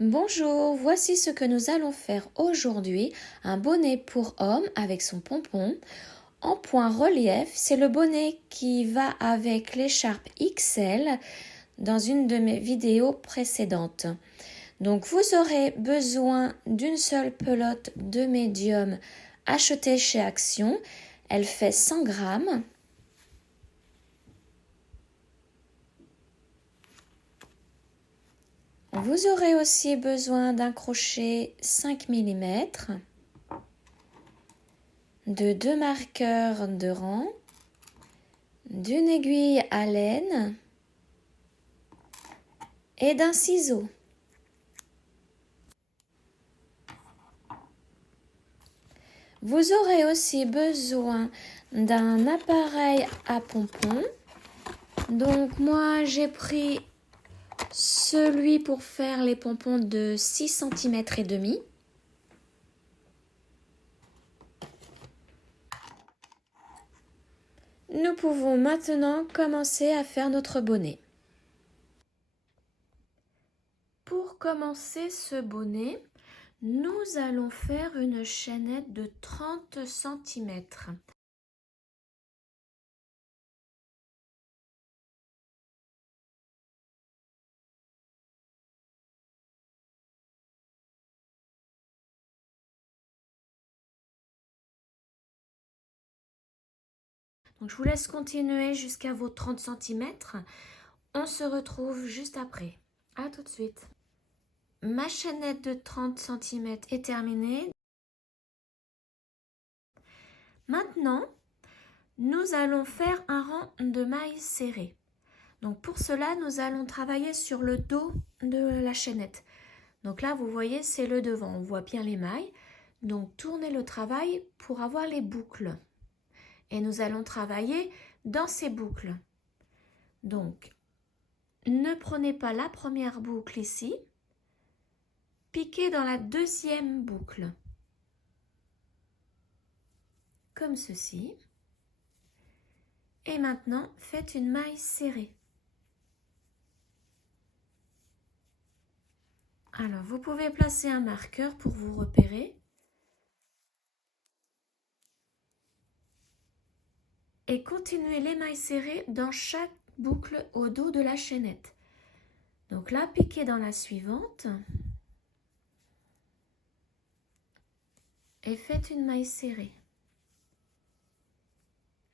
Bonjour, voici ce que nous allons faire aujourd'hui. Un bonnet pour homme avec son pompon. En point relief, c'est le bonnet qui va avec l'écharpe XL dans une de mes vidéos précédentes. Donc vous aurez besoin d'une seule pelote de médium achetée chez Action. Elle fait 100 grammes. Vous aurez aussi besoin d'un crochet 5 mm, de 2 marqueurs de rang, d'une aiguille à laine et d'un ciseau. Vous aurez aussi besoin d'un appareil à pompons. Donc moi j'ai pris celui pour faire les pompons de 6 cm et demi. Nous pouvons maintenant commencer à faire notre bonnet. Pour commencer ce bonnet, nous allons faire une chaînette de 30 cm. Donc je vous laisse continuer jusqu'à vos 30 cm. On se retrouve juste après. À tout de suite. Ma chaînette de 30 cm est terminée. Maintenant, nous allons faire un rang de mailles serrées. Donc pour cela, nous allons travailler sur le dos de la chaînette. Donc là, vous voyez, c'est le devant. On voit bien les mailles. Donc tournez le travail pour avoir les boucles. Et nous allons travailler dans ces boucles. Donc, ne prenez pas la première boucle ici. Piquez dans la deuxième boucle. Comme ceci. Et maintenant, faites une maille serrée. Alors, vous pouvez placer un marqueur pour vous repérer. Et continuez les mailles serrées dans chaque boucle au dos de la chaînette. Donc là, piquez dans la suivante. Et faites une maille serrée.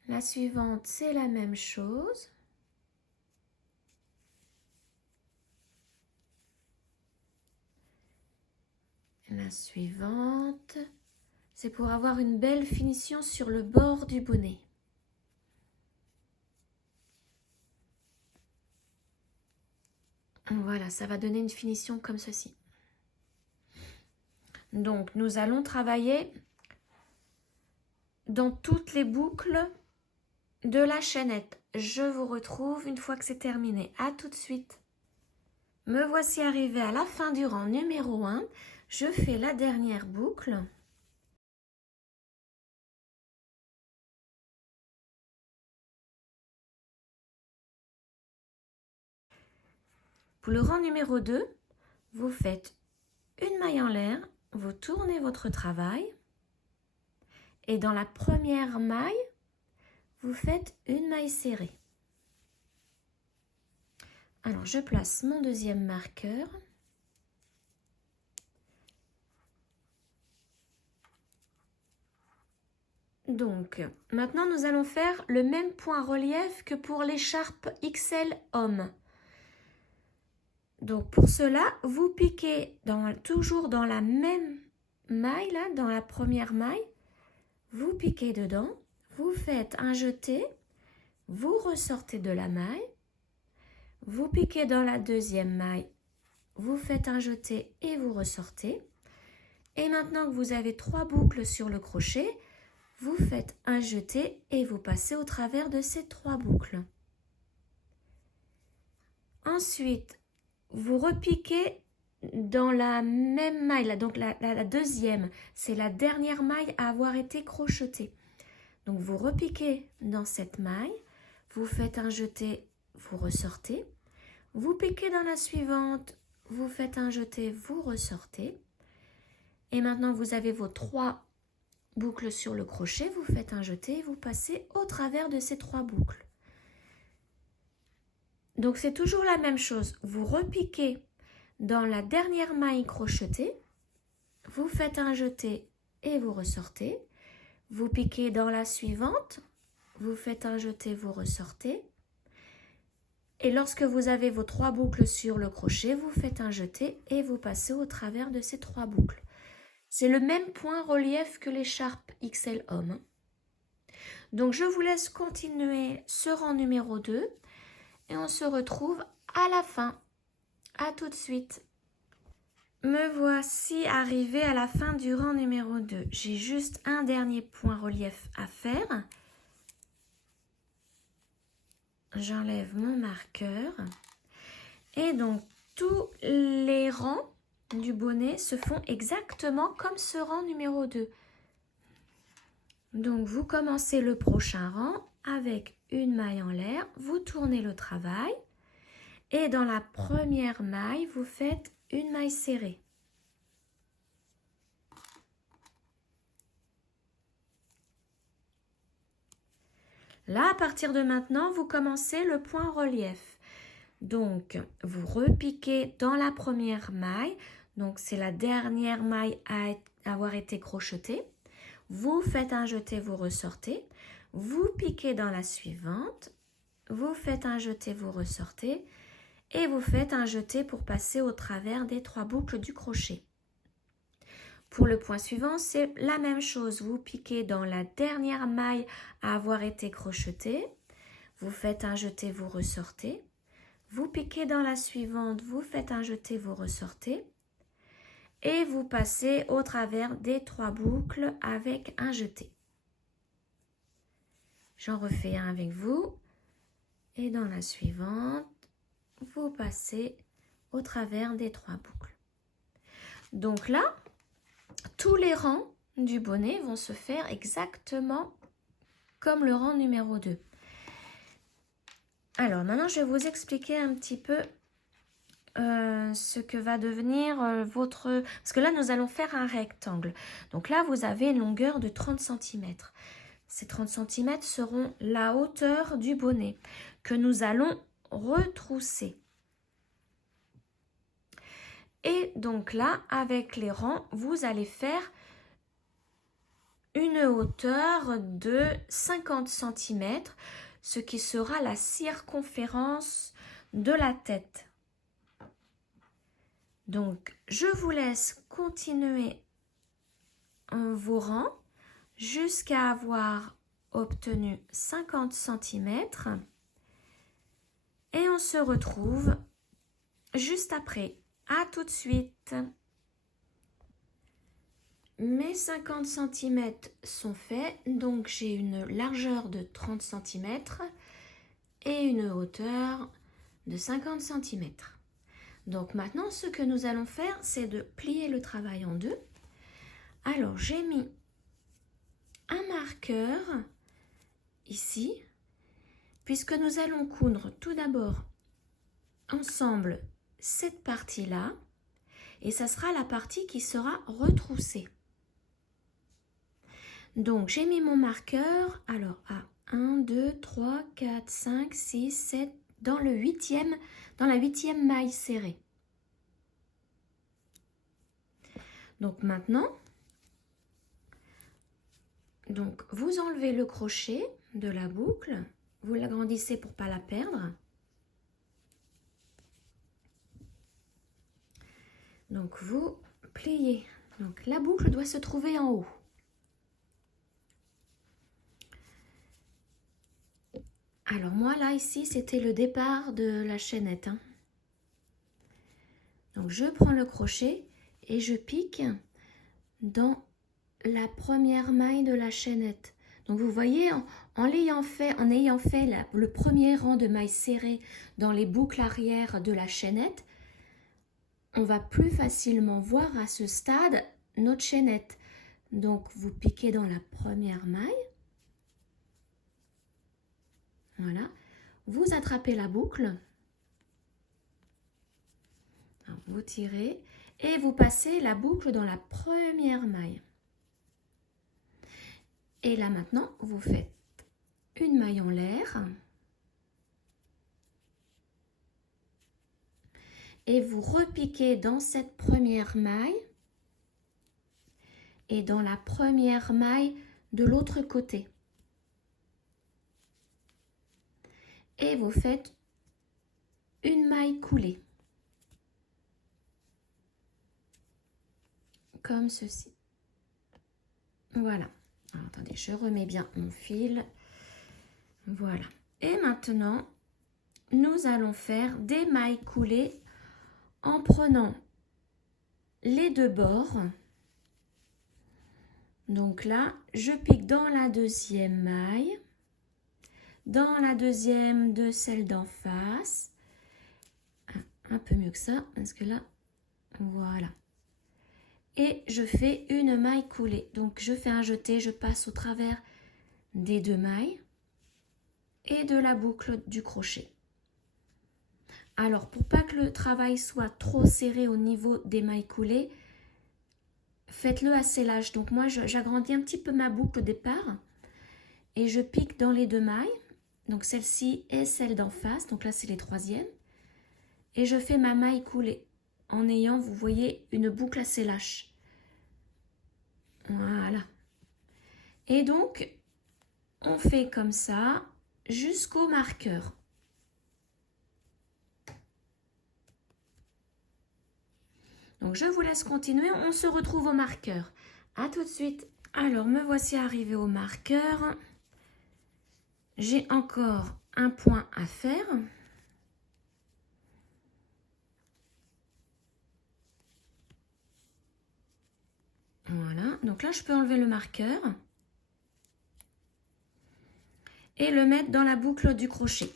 La suivante, c'est la même chose. La suivante, c'est pour avoir une belle finition sur le bord du bonnet. Voilà, ça va donner une finition comme ceci. Donc, nous allons travailler dans toutes les boucles de la chaînette. Je vous retrouve une fois que c'est terminé. À tout de suite. Me voici arrivée à la fin du rang numéro 1. Je fais la dernière boucle. Pour le rang numéro 2, vous faites une maille en l'air, vous tournez votre travail et dans la première maille, vous faites une maille serrée. Alors, je place mon deuxième marqueur. Donc, maintenant, nous allons faire le même point relief que pour l'écharpe XL homme. Donc, pour cela, vous piquez toujours dans la même maille, là, dans la première maille. Vous piquez dedans, vous faites un jeté, vous ressortez de la maille. Vous piquez dans la deuxième maille, vous faites un jeté et vous ressortez. Et maintenant que vous avez 3 boucles sur le crochet, vous faites un jeté et vous passez au travers de ces 3 boucles. Ensuite, vous repiquez dans la même maille, là, donc la deuxième, c'est la dernière maille à avoir été crochetée. Donc vous repiquez dans cette maille, vous faites un jeté, vous ressortez. Vous piquez dans la suivante, vous faites un jeté, vous ressortez. Et maintenant, vous avez vos 3 boucles sur le crochet, vous faites un jeté, vous passez au travers de ces 3 boucles. Donc, c'est toujours la même chose. Vous repiquez dans la dernière maille crochetée, vous faites un jeté et vous ressortez. Vous piquez dans la suivante, vous faites un jeté, vous ressortez. Et lorsque vous avez vos 3 boucles sur le crochet, vous faites un jeté et vous passez au travers de ces 3 boucles. C'est le même point relief que l'écharpe XL homme. Donc je vous laisse continuer ce rang numéro 2 et on se retrouve à la fin. À tout de suite. Me voici arrivée à la fin du rang numéro 2. J'ai juste un dernier point relief à faire. J'enlève mon marqueur. Et donc, tous les rangs du bonnet se font exactement comme ce rang numéro 2. Donc, vous commencez le prochain rang avec une maille en l'air. Vous tournez le travail. Et dans la première maille, vous faites une maille serrée. Là, à partir de maintenant, vous commencez le point relief. Donc, vous repiquez dans la première maille. Donc, c'est la dernière maille à avoir été crochetée. Vous faites un jeté, vous ressortez. Vous piquez dans la suivante. Vous faites un jeté, vous ressortez. Et vous faites un jeté pour passer au travers des 3 boucles du crochet. Pour le point suivant, c'est la même chose. Vous piquez dans la dernière maille à avoir été crochetée. Vous faites un jeté, vous ressortez. Vous piquez dans la suivante, vous faites un jeté, vous ressortez. Et vous passez au travers des 3 boucles avec un jeté. J'en refais un avec vous. Et dans la suivante, vous passez au travers des 3 boucles. Donc là, tous les rangs du bonnet vont se faire exactement comme le rang numéro 2. Alors maintenant, je vais vous expliquer un petit peu ce que va devenir votre... Parce que là, nous allons faire un rectangle. Donc là, vous avez une longueur de 30 cm. Ces 30 cm seront la hauteur du bonnet que nous allons retrousser. Et donc là, avec les rangs, vous allez faire une hauteur de 50 cm, ce qui sera la circonférence de la tête. Donc, je vous laisse continuer vos rangs jusqu'à avoir obtenu 50 cm. Et on se retrouve juste après. À tout de suite. Mes 50 cm sont faits, donc j'ai une largeur de 30 cm et une hauteur de 50 cm. Donc maintenant, ce que nous allons faire, c'est de plier le travail en deux. Alors, j'ai mis un marqueur ici, puisque nous allons coudre tout d'abord ensemble cette partie-là, et ça sera la partie qui sera retroussée. Donc, j'ai mis mon marqueur, alors à 1, 2, 3, 4, 5, 6, 7, dans la huitième maille serrée. Donc maintenant, vous enlevez le crochet de la boucle, vous l'agrandissez pour ne pas la perdre. Donc vous pliez. Donc la boucle doit se trouver en haut. Alors moi là ici c'était le départ de la chaînette. Donc je prends le crochet et je pique dans la première maille de la chaînette. Donc vous voyez, en ayant fait le premier rang de mailles serrées dans les boucles arrière de la chaînette, on va plus facilement voir à ce stade notre chaînette. Donc vous piquez dans la première maille. Voilà. Vous attrapez la boucle. Alors, vous tirez et vous passez la boucle dans la première maille. Et là maintenant, vous faites une maille en l'air. Et vous repiquez dans cette première maille et dans la première maille de l'autre côté. Et vous faites une maille coulée. Comme ceci. Voilà. Alors, attendez, je remets bien mon fil. Voilà. Et maintenant, nous allons faire des mailles coulées en prenant les deux bords. Donc là, je pique dans la deuxième maille, dans la deuxième de celle d'en face. Un peu mieux que ça, parce que là, voilà. Et je fais une maille coulée. Donc je fais un jeté, je passe au travers des deux mailles et de la boucle du crochet. Alors, pour pas que le travail soit trop serré au niveau des mailles coulées, faites-le assez large. Donc moi, j'agrandis un petit peu ma boucle au départ et je pique dans les deux mailles. Donc celle-ci et celle d'en face. Donc là, c'est les troisièmes. Et je fais ma maille coulée en ayant, vous voyez, une boucle assez lâche. Voilà. Et donc, on fait comme ça jusqu'au marqueur. Donc, je vous laisse continuer. On se retrouve au marqueur. À tout de suite. Alors, me voici arrivée au marqueur. J'ai encore un point à faire. Voilà. Donc là, je peux enlever le marqueur et le mettre dans la boucle du crochet.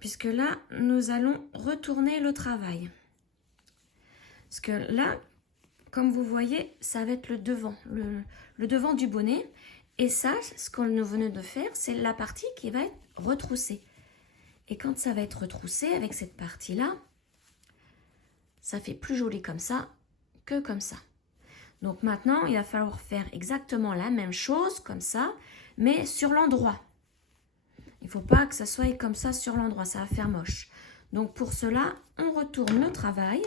Puisque là, nous allons retourner le travail. Parce que là, comme vous voyez, ça va être le devant, le devant du bonnet. Et ça, ce qu'on nous venait de faire, c'est la partie qui va être retroussée. Et quand ça va être retroussé avec cette partie-là, ça fait plus joli comme ça que comme ça. Donc maintenant, il va falloir faire exactement la même chose, comme ça, mais sur l'endroit. Il ne faut pas que ça soit comme ça sur l'endroit, ça va faire moche. Donc pour cela, on retourne le travail.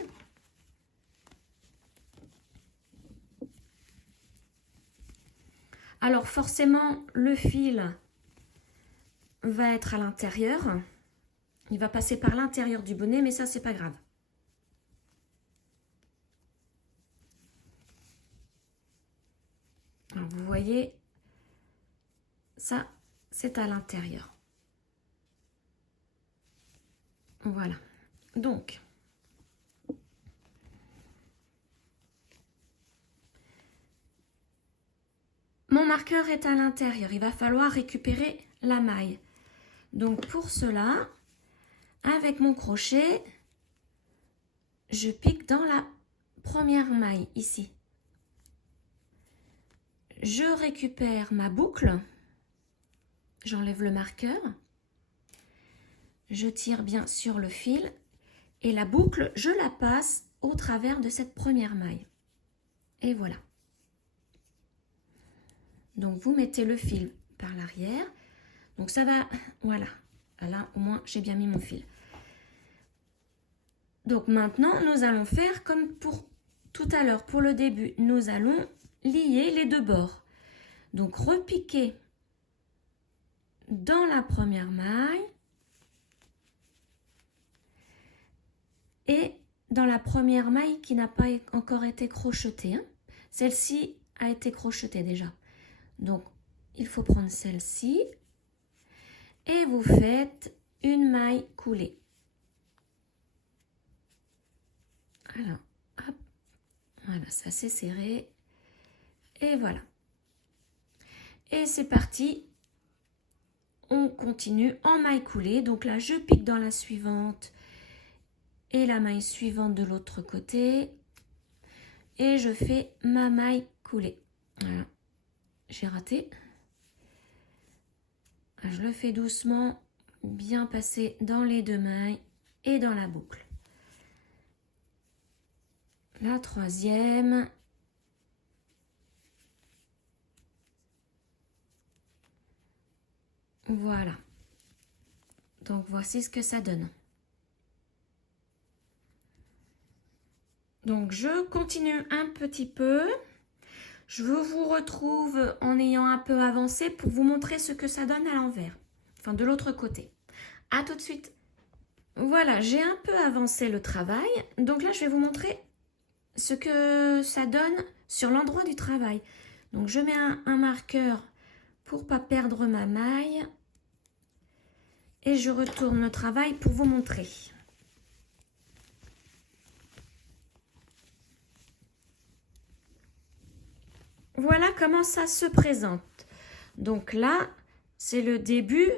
Alors forcément, le fil va être à l'intérieur. Il va passer par l'intérieur du bonnet, mais ça, c'est pas grave. Alors, vous voyez, ça, c'est à l'intérieur. Voilà. Donc, mon marqueur est à l'intérieur. Il va falloir récupérer la maille. Donc, pour cela, avec mon crochet, je pique dans la première maille, ici. Je récupère ma boucle. J'enlève le marqueur. Je tire bien sur le fil. Et la boucle, je la passe au travers de cette première maille. Et voilà. Donc, vous mettez le fil par l'arrière. Donc, ça va... Voilà. Là, au moins, j'ai bien mis mon fil. Donc, maintenant, nous allons faire comme pour tout à l'heure. Pour le début, nous allons lier les deux bords. Donc, repiquer dans la première maille. Et dans la première maille qui n'a pas encore été crochetée. Hein. Celle-ci a été crochetée déjà. Donc, il faut prendre celle-ci et vous faites une maille coulée. Alors, hop, voilà, ça c'est serré. Et voilà. Et c'est parti. On continue en maille coulée. Donc là, je pique dans la suivante et la maille suivante de l'autre côté. Et je fais ma maille coulée. Voilà. J'ai raté. Je le fais doucement, bien passer dans les deux mailles et dans la boucle. la troisième. Voilà. Donc voici ce que ça donne. Donc je continue un petit peu. Je vous retrouve en ayant un peu avancé pour vous montrer ce que ça donne à l'envers. Enfin de l'autre côté. À tout de suite. Voilà, j'ai un peu avancé le travail. Donc là, je vais vous montrer ce que ça donne sur l'endroit du travail. Donc je mets un marqueur pour pas perdre ma maille. Et je retourne le travail pour vous montrer. Voilà comment ça se présente. Donc là, c'est le début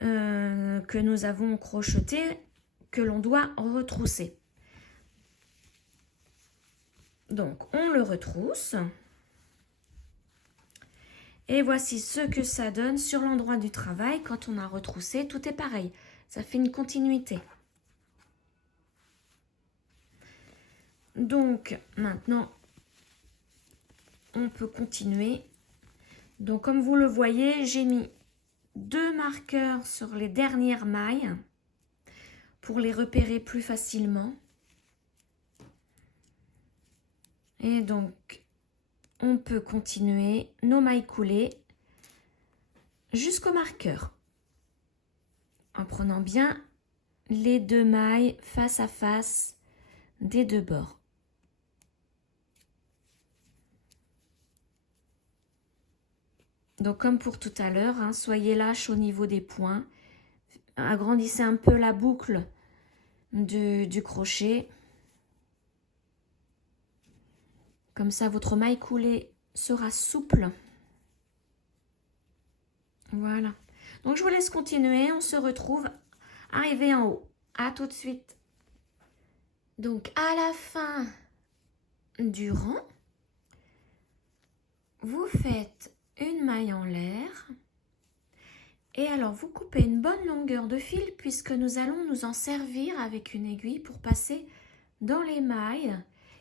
que nous avons crocheté, que l'on doit retrousser. Donc, on le retrousse. Et voici ce que ça donne sur l'endroit du travail. Quand on a retroussé, tout est pareil. Ça fait une continuité. Donc, maintenant, on peut continuer. Donc, comme vous le voyez, j'ai mis 2 marqueurs sur les dernières mailles pour les repérer plus facilement. Et donc, on peut continuer nos mailles coulées jusqu'au marqueur en prenant bien les 2 mailles face à face des 2 bords. Donc comme pour tout à l'heure, hein, soyez lâche au niveau des points, agrandissez un peu la boucle du crochet. Comme ça, votre maille coulée sera souple. Voilà. Donc, je vous laisse continuer. On se retrouve arrivé en haut. À tout de suite. Donc, à la fin du rang, vous faites une maille en l'air. Et alors, vous coupez une bonne longueur de fil puisque nous allons nous en servir avec une aiguille pour passer dans les mailles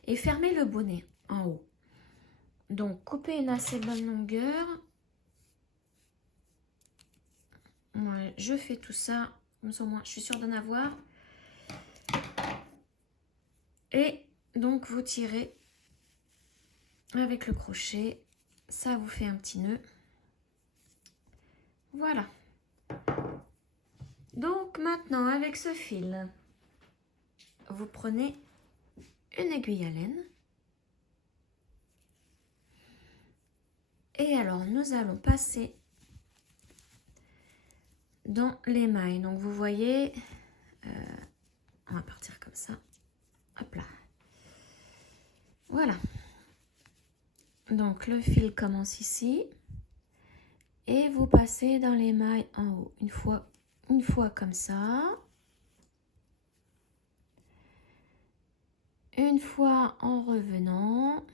et fermer le bonnet en haut. Donc, coupez une assez bonne longueur. Moi, je fais tout ça, comme ça au moins je suis sûre d'en avoir. Et donc, vous tirez avec le crochet. Ça vous fait un petit nœud. Voilà. Donc, maintenant, avec ce fil, vous prenez une aiguille à laine. Et alors, nous allons passer dans les mailles. Donc, vous voyez, on va partir comme ça. Hop là. Voilà. Donc, le fil commence ici. Et vous passez dans les mailles en haut. Une fois comme ça. Une fois en revenant.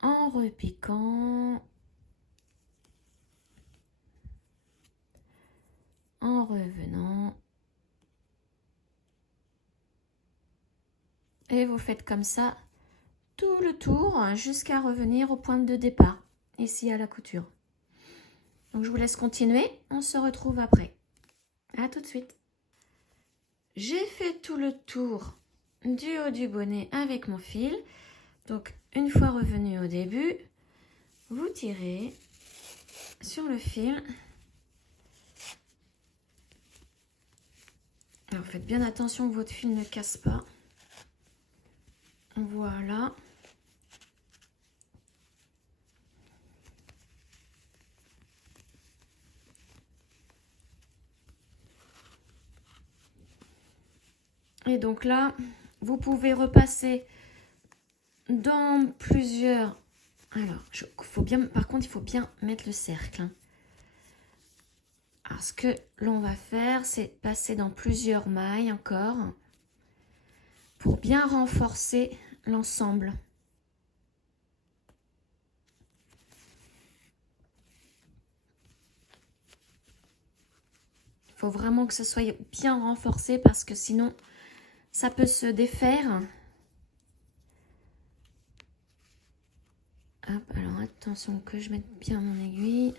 En repiquant. En revenant. Et vous faites comme ça tout le tour jusqu'à revenir au point de départ, ici à la couture. Donc je vous laisse continuer, on se retrouve après. À tout de suite. J'ai fait tout le tour du haut du bonnet avec mon fil. Donc une fois revenu au début, vous tirez sur le fil. Alors faites bien attention que votre fil ne casse pas. Voilà. Et donc là, vous pouvez repasser dans plusieurs... Alors, par contre, il faut bien mettre le cercle. Hein. Alors, ce que l'on va faire, c'est passer dans plusieurs mailles encore pour bien renforcer l'ensemble. Il faut vraiment que ce soit bien renforcé parce que sinon, ça peut se défaire. Hop, alors attention que je mette bien mon aiguille.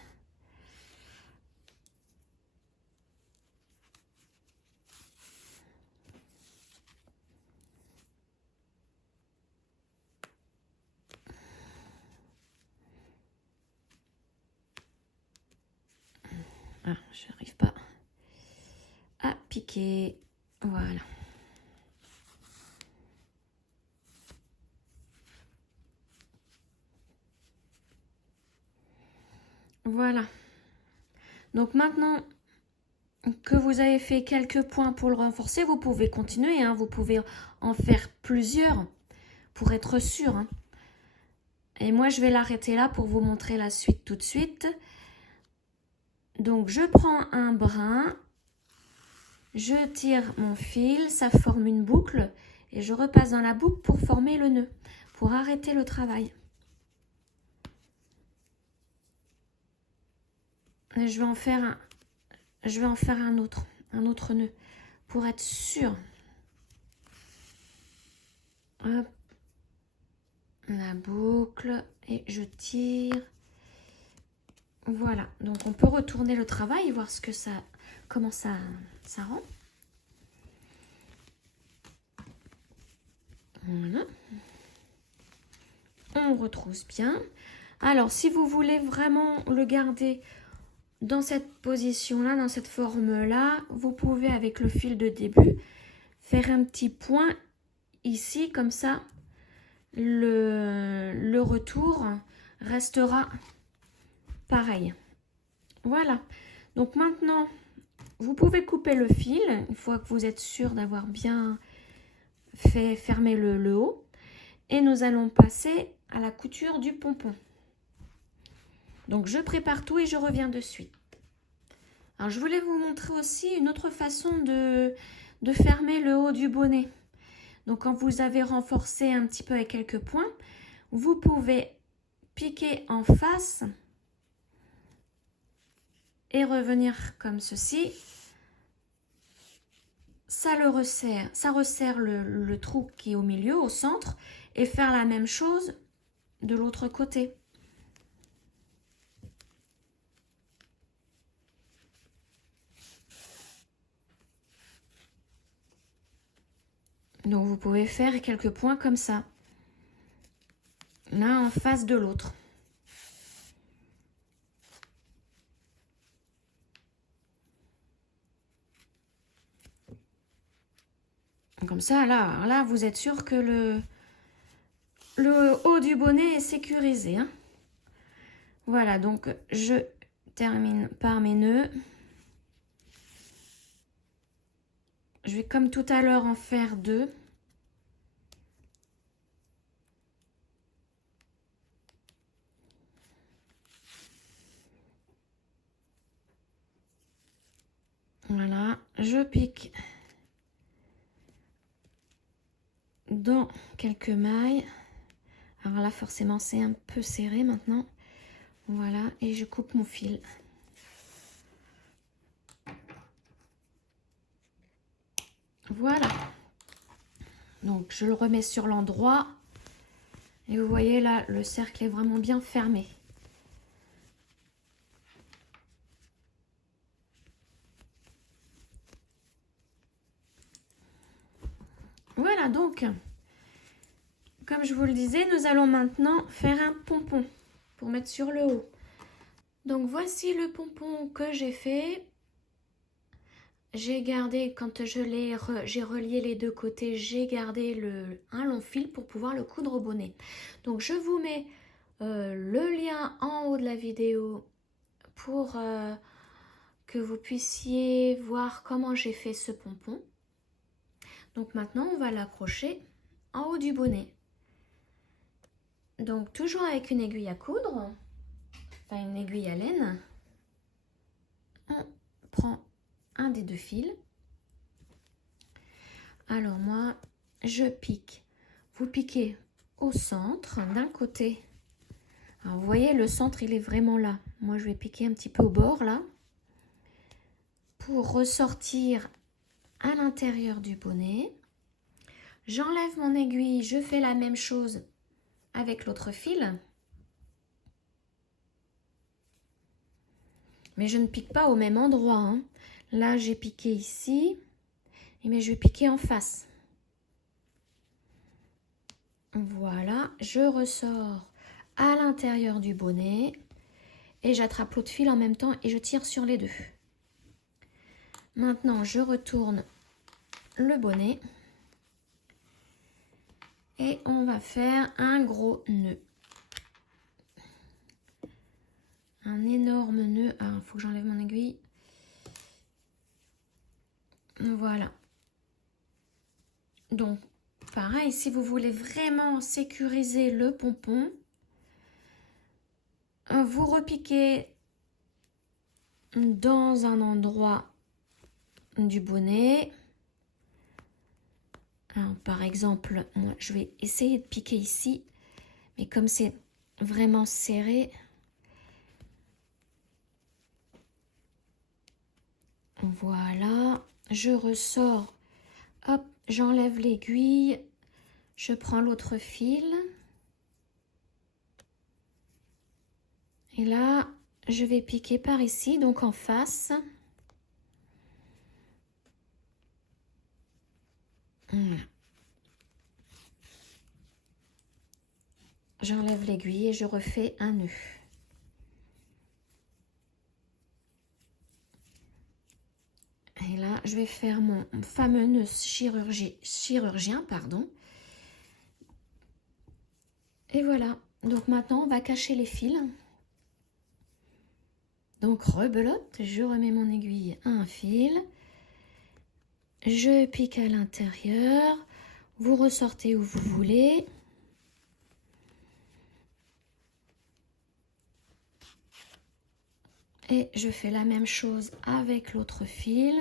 Ah, je n'arrive pas à piquer. Voilà. Voilà. Donc maintenant que vous avez fait quelques points pour le renforcer, vous pouvez continuer. Hein, vous pouvez en faire plusieurs pour être sûr. Hein. Et moi, je vais l'arrêter là pour vous montrer la suite tout de suite. Donc, je prends un brin, je tire mon fil, ça forme une boucle et je repasse dans la boucle pour former le nœud, pour arrêter le travail. Et je vais en faire un autre nœud pour être sûr. Hop, la boucle et je tire. Voilà, donc on peut retourner le travail et voir comment ça rend. Voilà. On retrousse bien. Alors, si vous voulez vraiment le garder dans cette position-là, dans cette forme-là, vous pouvez, avec le fil de début, faire un petit point ici, comme ça, le retour restera pareil. Voilà. Donc maintenant, vous pouvez couper le fil, une fois que vous êtes sûr d'avoir bien fait fermer le haut. Et nous allons passer à la couture du pompon. Donc je prépare tout et je reviens de suite. Alors je voulais vous montrer aussi une autre façon de fermer le haut du bonnet. Donc quand vous avez renforcé un petit peu avec quelques points, vous pouvez piquer en face et revenir comme ceci. Ça resserre le trou qui est au milieu, au centre, et faire la même chose de l'autre côté. Donc vous pouvez faire quelques points comme ça, l'un en face de l'autre. Comme ça, là, vous êtes sûr que le haut du bonnet est sécurisé. Hein. Voilà, donc je termine par mes nœuds. Je vais, comme tout à l'heure, en faire 2. Voilà, je pique dans quelques mailles. Alors là, forcément, c'est un peu serré maintenant. Voilà, et je coupe mon fil. Voilà. Donc, je le remets sur l'endroit. Et vous voyez là, le cercle est vraiment bien fermé. Voilà, donc, comme je vous le disais, nous allons maintenant faire un pompon pour mettre sur le haut. Donc, voici le pompon que j'ai fait. J'ai gardé, quand j'ai relié les deux côtés, j'ai gardé un long fil pour pouvoir le coudre au bonnet. Donc, je vous mets le lien en haut de la vidéo pour que vous puissiez voir comment j'ai fait ce pompon. Donc maintenant, on va l'accrocher en haut du bonnet. Donc toujours avec une aiguille à coudre, enfin une aiguille à laine. On prend un des deux fils. Alors moi, je pique. Vous piquez au centre, d'un côté. Alors vous voyez, le centre, il est vraiment là. Moi, je vais piquer un petit peu au bord, là, pour ressortir à l'intérieur du bonnet. J'enlève mon aiguille, je fais la même chose avec l'autre fil. Mais je ne pique pas au même endroit, hein. Là, j'ai piqué ici, mais je vais piquer en face. Voilà, je ressors à l'intérieur du bonnet et j'attrape l'autre fil en même temps et je tire sur les deux. Maintenant, je retourne le bonnet et on va faire un gros nœud. Un énorme nœud. Ah, il faut que j'enlève mon aiguille. Voilà. Donc, pareil, si vous voulez vraiment sécuriser le pompon, vous repiquez dans un endroit du bonnet. Alors, par exemple, moi, je vais essayer de piquer ici, mais comme c'est vraiment serré, voilà, je ressors, hop, j'enlève l'aiguille, je prends l'autre fil, et là, je vais piquer par ici, donc en face. Voilà. J'enlève l'aiguille et je refais un nœud. Et là, je vais faire mon fameux nœud chirurgien, pardon. Et voilà. Donc maintenant, on va cacher les fils. Donc rebelote, je remets mon aiguille à un fil. Je pique à l'intérieur. Vous ressortez où vous voulez. Et je fais la même chose avec l'autre fil.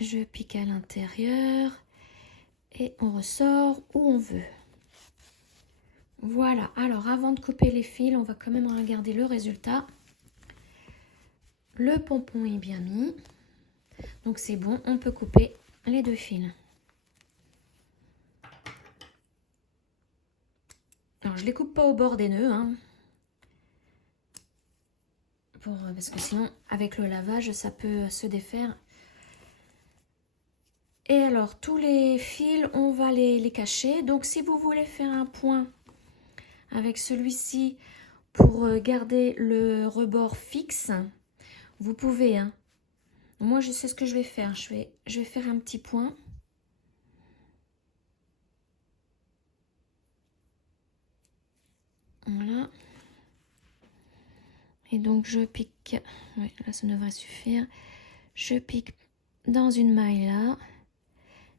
Je pique à l'intérieur et on ressort où on veut. Voilà, alors avant de couper les fils, on va quand même regarder le résultat. Le pompon est bien mis. Donc c'est bon, on peut couper les deux fils. Alors je ne les coupe pas au bord des nœuds, hein, parce que sinon avec le lavage ça peut se défaire. Et alors tous les fils on va les cacher. Donc si vous voulez faire un point avec celui-ci pour garder le rebord fixe, vous pouvez, hein. Moi je sais ce que je vais faire, je vais faire un petit point. Voilà. Et donc je pique, oui, là ça devrait suffire. Je pique dans une maille là.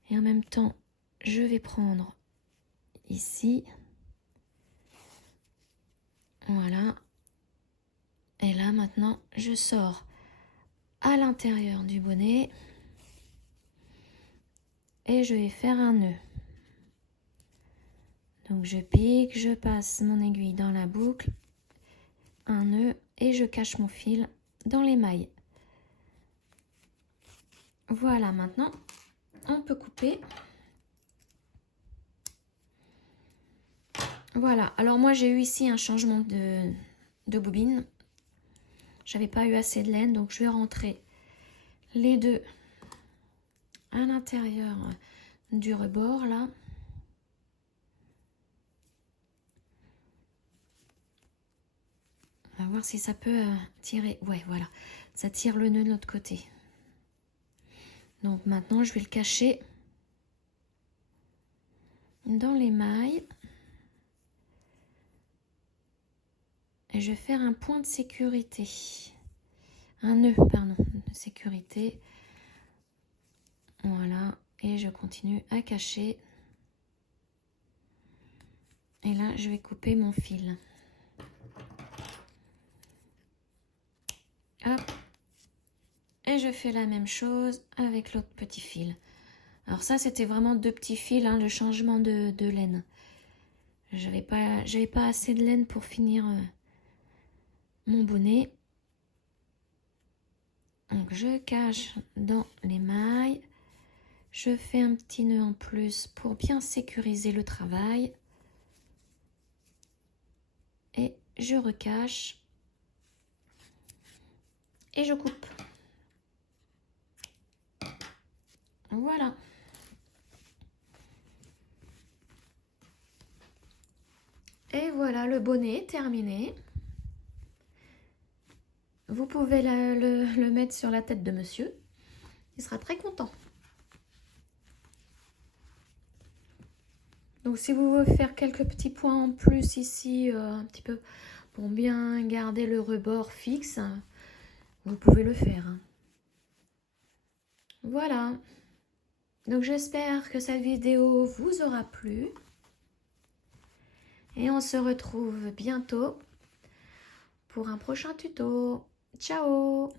Et en même temps, je vais prendre ici. Voilà. Et là maintenant, je sors à l'intérieur du bonnet. Et je vais faire un nœud. Donc je pique, je passe mon aiguille dans la boucle. Un nœud et je cache mon fil dans les mailles. Voilà, maintenant on peut couper. Voilà, alors moi j'ai eu ici un changement de bobine. J'avais pas eu assez de laine, donc je vais rentrer les deux à l'intérieur du rebord là. On va voir si ça peut tirer. Ouais, voilà, ça tire le nœud de l'autre côté. Donc maintenant, je vais le cacher dans les mailles. Et je vais faire un point de sécurité. Un nœud, pardon, de sécurité. Voilà. Et je continue à cacher. Et là, je vais couper mon fil. Hop. Et je fais la même chose avec l'autre petit fil. Alors ça, c'était vraiment deux petits fils, hein, le changement de laine. J'avais pas assez de laine pour finir mon bonnet. Donc je cache dans les mailles. Je fais un petit nœud en plus pour bien sécuriser le travail. Et je recache. Et je coupe. Voilà. Et voilà, le bonnet est terminé. Vous pouvez le mettre sur la tête de monsieur. Il sera très content. Donc si vous voulez faire quelques petits points en plus ici, un petit peu pour bien garder le rebord fixe, vous pouvez le faire. Voilà. Donc j'espère que cette vidéo vous aura plu. Et on se retrouve bientôt pour un prochain tuto. Ciao!